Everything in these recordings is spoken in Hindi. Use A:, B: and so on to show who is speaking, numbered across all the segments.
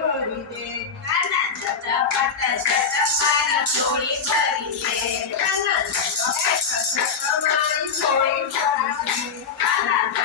A: ಭವಿದೆ ಕನ್ನಡ ಪಟ ಶತಮಾನ ಸೋಳಿ ಭರಿದೆ ಕನ್ನಡ ಪಟ ಶತಮಾನ ಸೋಳಿ ಭರಿದೆ ಕನ್ನಡ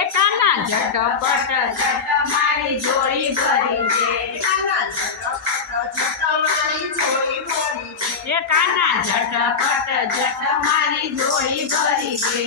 A: એકાના ઝટપટ ઝટ મારી જોડી ભરી દે.
B: એકાના
A: ઝટપટ ઝટ મારી જોડી ભરી દે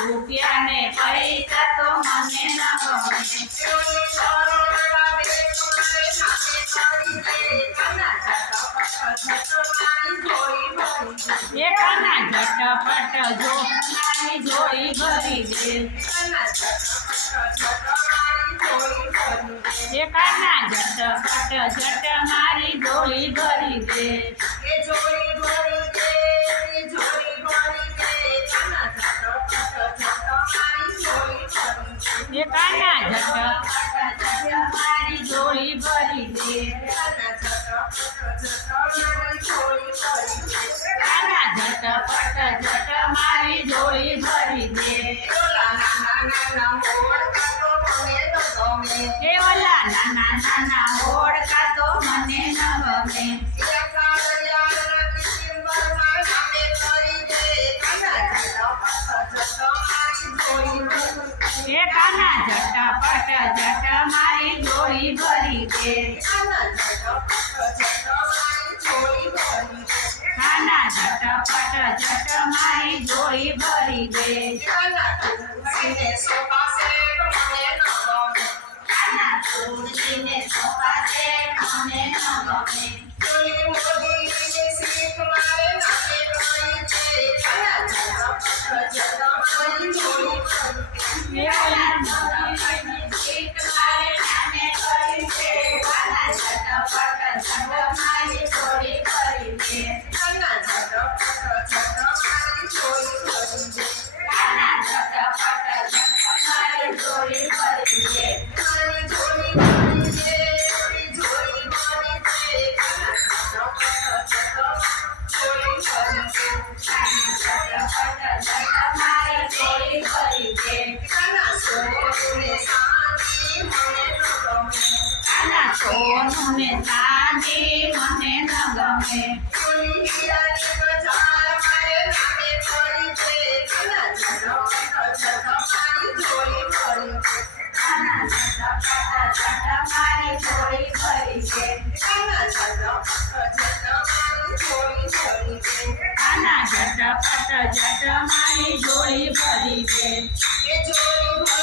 B: રૂપિયા ને પૈસા તો મને ન ગમે એકાના
A: ઝટપટ જો મારી જોઈ ભરી દે
B: એકાના
A: ઝટપટ ઝટ મારી જોઈ ભરી દે નાના ના ઓળખા તો મને ન ગમે
B: એ કાના
A: જટા પટા જટા મારી જોડી ભરી દે કાના
B: જટા પટા જટા મારી જોડી ભરી દે Yeah. सोन में ताजे मने नग में
A: कुंचिया निजार मरे मने पंचे तना जनो कचत मन झोली भरी तना जत पता जत मारी झोली भरी छे तना जत कचत मन झोली भरी छे
B: तना जत पता जत मारी झोली भरी छे
A: ये झोली